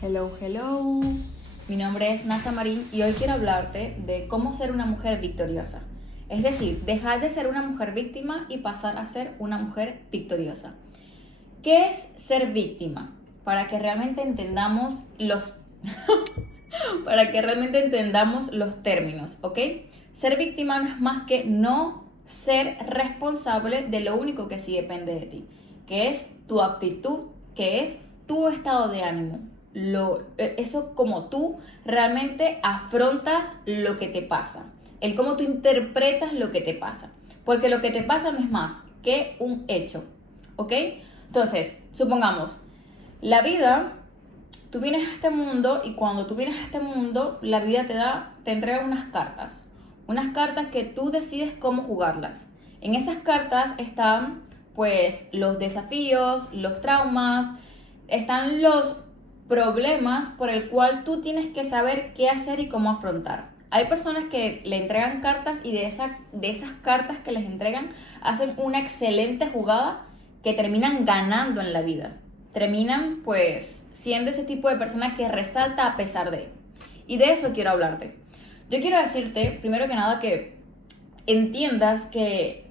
Hello, hello. Mi nombre es Nasa Marín y hoy quiero hablarte de cómo ser una mujer victoriosa. Es decir, dejar de ser una mujer víctima y pasar a ser una mujer victoriosa. ¿Qué es ser víctima? Para que realmente entendamos los términos, ¿ok? Ser víctima no es más que no ser responsable de lo único que sí depende de ti, que es tu actitud, que es tu estado de ánimo. Eso como tú realmente afrontas lo que te pasa, el cómo tú interpretas lo que te pasa, porque lo que te pasa no es más que un hecho, ¿ok? Entonces, supongamos, la vida, tú vienes a este mundo y cuando tú vienes a este mundo, la vida te entrega unas cartas que tú decides cómo jugarlas. En esas cartas están pues los desafíos, los traumas, están los problemas por el cual tú tienes que saber qué hacer y cómo afrontar. Hay personas que le entregan cartas y de esas cartas que les entregan hacen una excelente jugada que terminan ganando en la vida. Terminan pues siendo ese tipo de persona que resalta a pesar de. Y de eso quiero hablarte. Yo quiero decirte, primero que nada, que entiendas que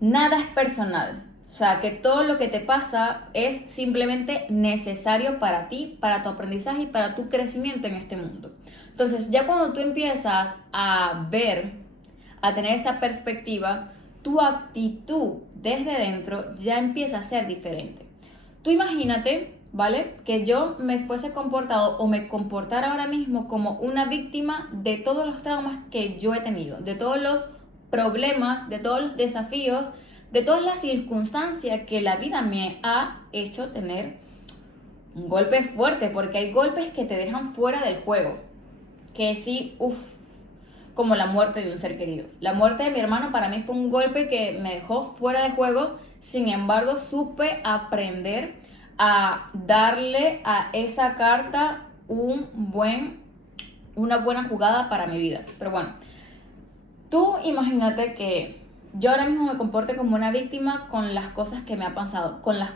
nada es personal. O sea, que todo lo que te pasa es simplemente necesario para ti, para tu aprendizaje y para tu crecimiento en este mundo. Entonces, ya cuando tú empiezas a ver, a tener esta perspectiva, tu actitud desde dentro ya empieza a ser diferente. Tú imagínate, ¿vale? Que yo me fuese comportado o me comportara ahora mismo como una víctima de todos los traumas que yo he tenido, de todos los problemas, de todos los desafíos, de todas las circunstancias que la vida me ha hecho tener un golpe fuerte, porque hay golpes que te dejan fuera del juego, que sí, como la muerte de un ser querido. La muerte de mi hermano para mí fue un golpe que me dejó fuera de juego, sin embargo supe aprender a darle a esa carta una buena jugada para mi vida. Pero bueno, tú imagínate que yo ahora mismo me comporte como una víctima con las cosas que me han pasado, con las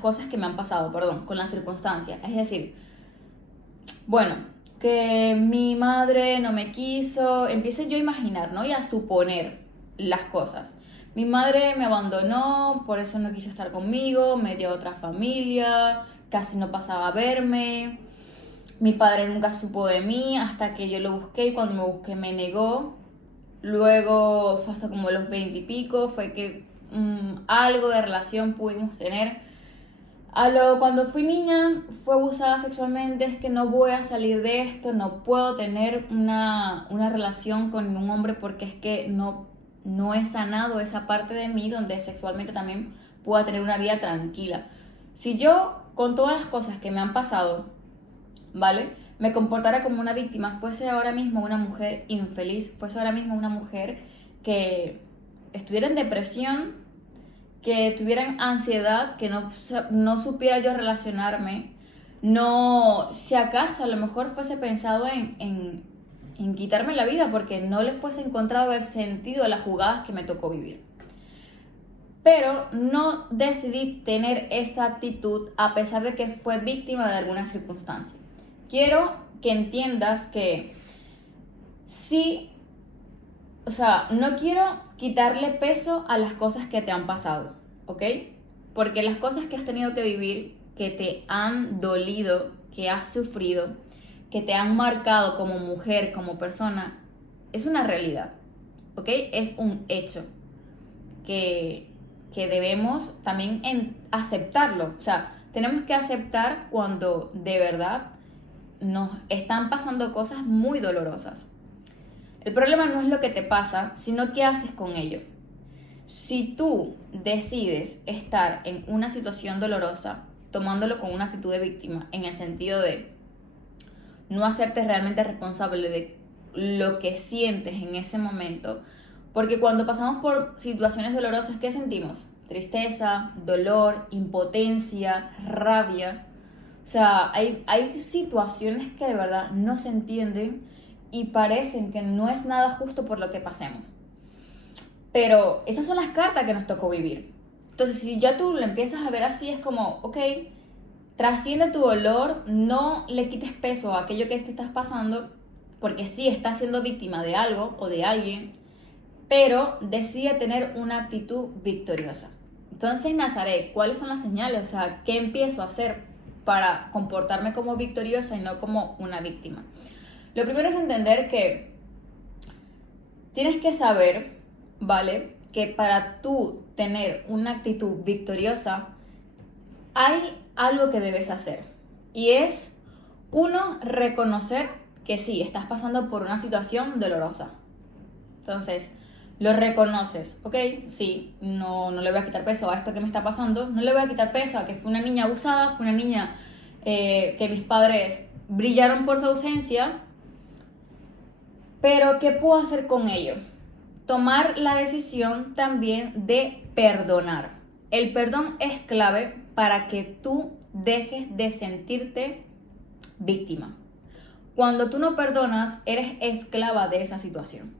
circunstancias. Es decir, bueno, que mi madre no me quiso, empiece yo a imaginar, ¿no? Y a suponer las cosas. Mi madre me abandonó, por eso no quiso estar conmigo, me dio otra familia, casi no pasaba a verme. Mi padre nunca supo de mí hasta que yo lo busqué y cuando me busqué me negó. Luego fue hasta como los 20 y pico, fue que algo de relación pudimos tener. Cuando fui niña fue abusada sexualmente, es que no voy a salir de esto, no puedo tener una relación con ningún hombre porque es que no he sanado esa parte de mí donde sexualmente también pueda tener una vida tranquila. Si yo, con todas las cosas que me han pasado, ¿vale? Me comportara como una víctima, fuese ahora mismo una mujer infeliz, fuese ahora mismo una mujer que estuviera en depresión, que tuviera ansiedad, que no supiera yo relacionarme, no, si acaso a lo mejor fuese pensado en quitarme la vida porque no le fuese encontrado el sentido a las jugadas que me tocó vivir. Pero no decidí tener esa actitud a pesar de que fue víctima de alguna circunstancia. Quiero que entiendas que sí, o sea, no quiero quitarle peso a las cosas que te han pasado, ¿ok? Porque las cosas que has tenido que vivir, que te han dolido, que has sufrido, que te han marcado como mujer, como persona, es una realidad, ¿ok? Es un hecho que debemos también aceptarlo. O sea, tenemos que aceptar cuando de verdad nos están pasando cosas muy dolorosas. El problema no es lo que te pasa, sino qué haces con ello. Si tú decides estar en una situación dolorosa, tomándolo con una actitud de víctima, en el sentido de no hacerte realmente responsable de lo que sientes en ese momento, porque cuando pasamos por situaciones dolorosas, ¿qué sentimos? Tristeza, dolor, impotencia, rabia. O sea, hay situaciones que de verdad no se entienden y parecen que no es nada justo por lo que pasemos. Pero esas son las cartas que nos tocó vivir. Entonces, si ya tú lo empiezas a ver así, es como, ok, trasciende tu dolor, no le quites peso a aquello que te estás pasando, porque sí estás siendo víctima de algo o de alguien, pero decide tener una actitud victoriosa. Entonces, Nazaret, ¿cuáles son las señales? O sea, ¿qué empiezo a hacer para comportarme como victoriosa y no como una víctima? Lo primero es entender que tienes que saber, ¿vale? Que para tú tener una actitud victoriosa, hay algo que debes hacer. Y es, uno, reconocer que sí, estás pasando por una situación dolorosa. Entonces, lo reconoces, ¿ok? Sí, no le voy a quitar peso a esto que me está pasando. No le voy a quitar peso a que fue una niña abusada, fue una niña que mis padres brillaron por su ausencia. Pero, ¿qué puedo hacer con ello? Tomar la decisión también de perdonar. El perdón es clave para que tú dejes de sentirte víctima. Cuando tú no perdonas, eres esclava de esa situación.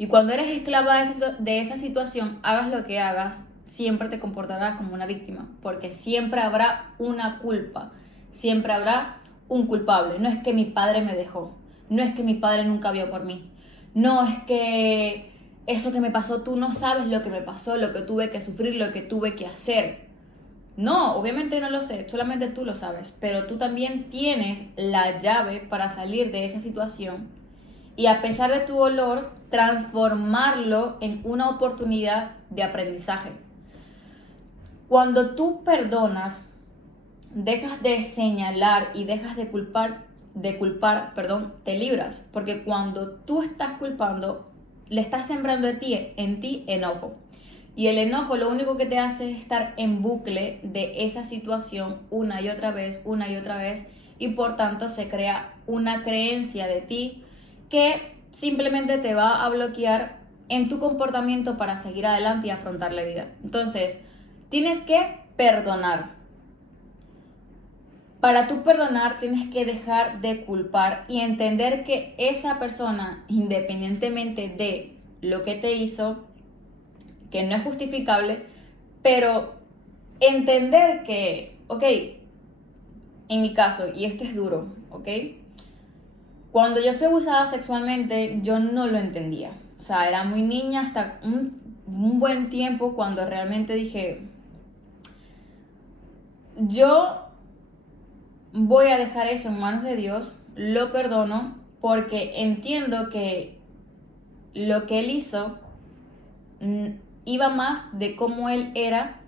Y cuando eres esclava de esa situación, hagas lo que hagas, siempre te comportarás como una víctima, porque siempre habrá una culpa, siempre habrá un culpable. No es que mi padre me dejó, no es que mi padre nunca vio por mí, no es que eso que me pasó, tú no sabes lo que me pasó, lo que tuve que sufrir, lo que tuve que hacer. No, obviamente no lo sé, solamente tú lo sabes, pero tú también tienes la llave para salir de esa situación y, a pesar de tu dolor, transformarlo en una oportunidad de aprendizaje. Cuando tú perdonas, dejas de señalar y dejas de culpar, te libras, porque cuando tú estás culpando, le estás sembrando en ti enojo. Y el enojo lo único que te hace es estar en bucle de esa situación una y otra vez, y por tanto se crea una creencia de ti que simplemente te va a bloquear en tu comportamiento para seguir adelante y afrontar la vida. Entonces, tienes que perdonar. Para tú perdonar, tienes que dejar de culpar y entender que esa persona, independientemente de lo que te hizo, que no es justificable, pero entender que, ok, en mi caso, y esto es duro, ok, cuando yo fui abusada sexualmente, yo no lo entendía. O sea, era muy niña hasta un buen tiempo cuando realmente dije, yo voy a dejar eso en manos de Dios, lo perdono, porque entiendo que lo que él hizo iba más de cómo él era,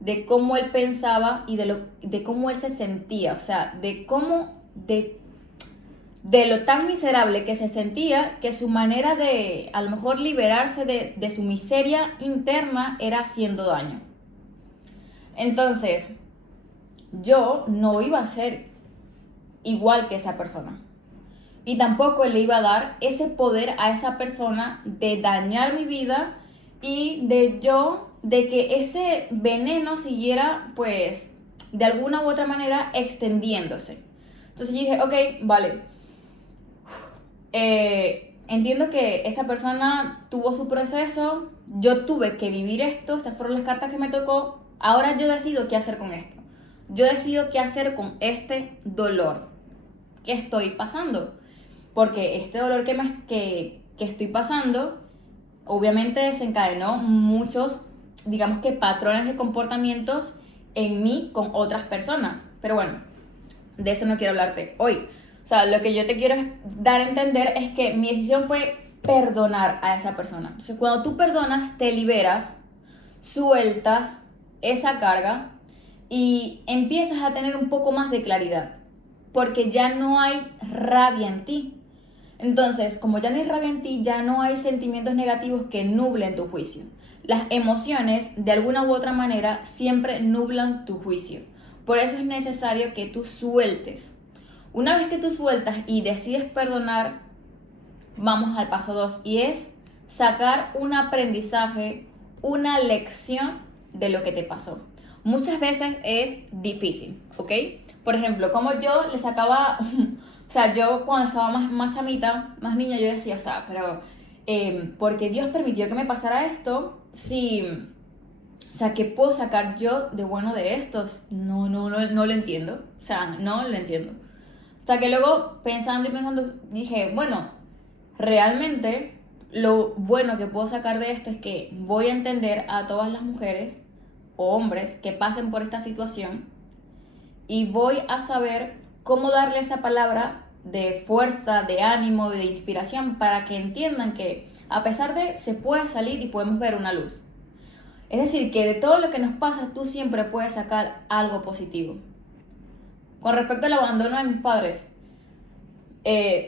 de cómo él pensaba y de cómo él se sentía. O sea, de lo tan miserable que se sentía, que su manera de a lo mejor liberarse de su miseria interna era haciendo daño. Entonces, yo no iba a ser igual que esa persona. Y tampoco le iba a dar ese poder a esa persona de dañar mi vida y de que ese veneno siguiera, pues, de alguna u otra manera extendiéndose. Entonces yo dije, ok, vale. Entiendo que esta persona tuvo su proceso, yo tuve que vivir esto, estas fueron las cartas que me tocó, ahora yo decido qué hacer con esto. Yo decido qué hacer con este dolor que estoy pasando. Porque este dolor que estoy pasando, obviamente desencadenó muchos, digamos que patrones de comportamientos en mí con otras personas. Pero bueno, de eso no quiero hablarte hoy. O sea, lo que yo te quiero dar a entender es que mi decisión fue perdonar a esa persona. Entonces, cuando tú perdonas, te liberas, sueltas esa carga y empiezas a tener un poco más de claridad, porque ya no hay rabia en ti. Entonces, como ya no hay rabia en ti, ya no hay sentimientos negativos que nublen tu juicio. Las emociones, de alguna u otra manera, siempre nublan tu juicio. Por eso es necesario que tú sueltes. Una vez que tú sueltas y decides perdonar, vamos al paso 2, y es sacar un aprendizaje, una lección de lo que te pasó. Muchas veces es difícil, ¿ok? Por ejemplo, como yo le sacaba, o sea, yo cuando estaba más chamita, más niña, yo decía, o sea, pero ¿por qué Dios permitió que me pasara esto si sea, ¿qué puedo sacar yo de bueno de estos? No lo entiendo. O sea, no lo entiendo. O sea, que luego pensando y pensando dije, bueno, realmente lo bueno que puedo sacar de esto es que voy a entender a todas las mujeres o hombres que pasen por esta situación y voy a saber cómo darle esa palabra de fuerza, de ánimo, de inspiración para que entiendan que a pesar de se puede salir y podemos ver una luz. Es decir, que de todo lo que nos pasa tú siempre puedes sacar algo positivo. Con respecto al abandono de mis padres,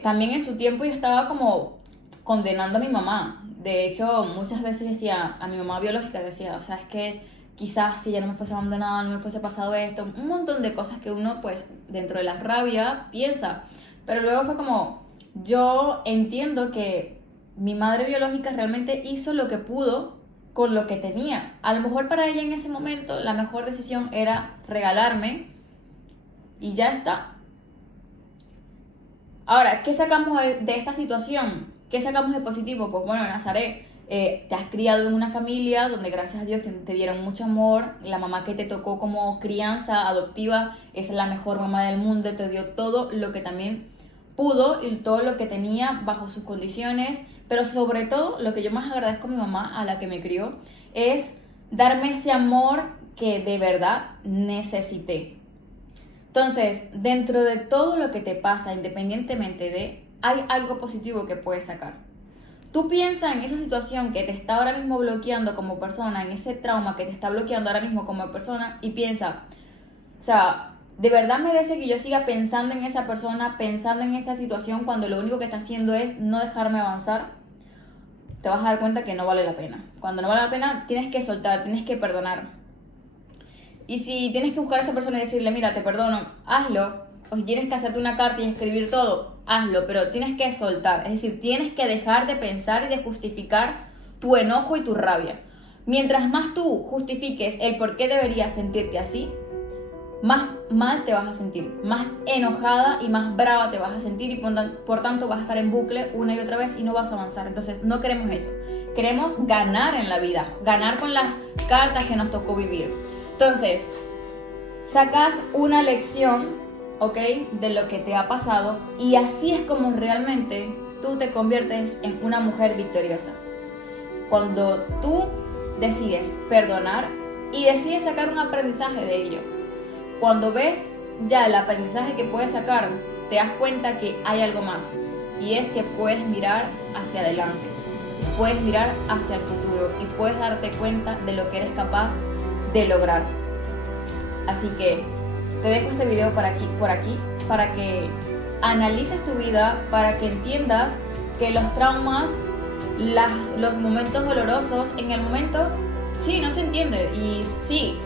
también en su tiempo yo estaba como condenando a mi mamá. De hecho, muchas veces decía a mi mamá biológica, decía, o sea, es que quizás si ella no me fuese abandonada, no me fuese pasado esto, un montón de cosas que uno, pues, dentro de la rabia piensa. Pero luego fue como, yo entiendo que mi madre biológica realmente hizo lo que pudo con lo que tenía. A lo mejor para ella en ese momento la mejor decisión era regalarme y ya está. Ahora, ¿qué sacamos de esta situación? ¿Qué sacamos de positivo? Pues bueno, Nazaret, te has criado en una familia donde gracias a Dios te dieron mucho amor, la mamá que te tocó como crianza adoptiva es la mejor mamá del mundo, te dio todo lo que también pudo y todo lo que tenía bajo sus condiciones, pero sobre todo lo que yo más agradezco a mi mamá, a la que me crió, es darme ese amor que de verdad necesité. Entonces, dentro de todo lo que te pasa, independientemente de, hay algo positivo que puedes sacar. Tú piensas en esa situación que te está ahora mismo bloqueando como persona, en ese trauma que te está bloqueando ahora mismo como persona y piensa, o sea, ¿de verdad merece que yo siga pensando en esa persona, pensando en esta situación cuando lo único que está haciendo es no dejarme avanzar? Te vas a dar cuenta que no vale la pena. Cuando no vale la pena, tienes que soltar, tienes que perdonar. Y si tienes que buscar a esa persona y decirle, mira, te perdono, hazlo. O si tienes que hacerte una carta y escribir todo, hazlo. Pero tienes que soltar. Es decir, tienes que dejar de pensar y de justificar tu enojo y tu rabia. Mientras más tú justifiques el por qué deberías sentirte así, más mal te vas a sentir. Más enojada y más brava te vas a sentir. Y por tanto vas a estar en bucle una y otra vez y no vas a avanzar. Entonces no queremos eso. Queremos ganar en la vida. Ganar con las cartas que nos tocó vivir. Entonces, sacas una lección, ¿ok? De lo que te ha pasado y así es como realmente tú te conviertes en una mujer victoriosa. Cuando tú decides perdonar y decides sacar un aprendizaje de ello. Cuando ves ya el aprendizaje que puedes sacar, te das cuenta que hay algo más y es que puedes mirar hacia adelante, puedes mirar hacia el futuro y puedes darte cuenta de lo que eres capaz de lograr. Así que te dejo este video por aquí para que analices tu vida, para que entiendas que los traumas, los momentos dolorosos, en el momento sí, no se entiende y sí,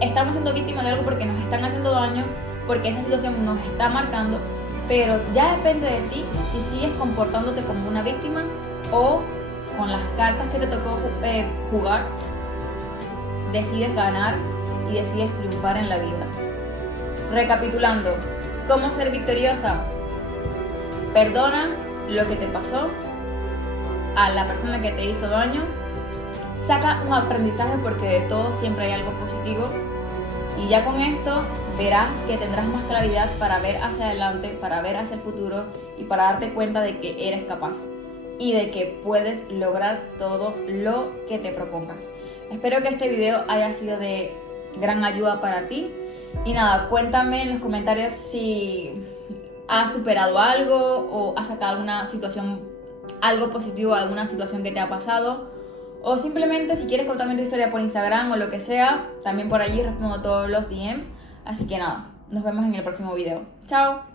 estamos siendo víctimas de algo porque nos están haciendo daño, porque esa situación nos está marcando, pero ya depende de ti si sigues comportándote como una víctima o con las cartas que te tocó jugar decides ganar y decides triunfar en la vida. Recapitulando, ¿cómo ser victoriosa? Perdona lo que te pasó a la persona que te hizo daño, saca un aprendizaje porque de todo siempre hay algo positivo y ya con esto verás que tendrás más claridad para ver hacia adelante, para ver hacia el futuro y para darte cuenta de que eres capaz y de que puedes lograr todo lo que te propongas. Espero que este video haya sido de gran ayuda para ti y nada, cuéntame en los comentarios si has superado algo o has sacado una situación, algo positivo, alguna situación que te ha pasado o simplemente si quieres contarme tu historia por Instagram o lo que sea, también por allí respondo todos los DMs, así que nada, nos vemos en el próximo video. Chao.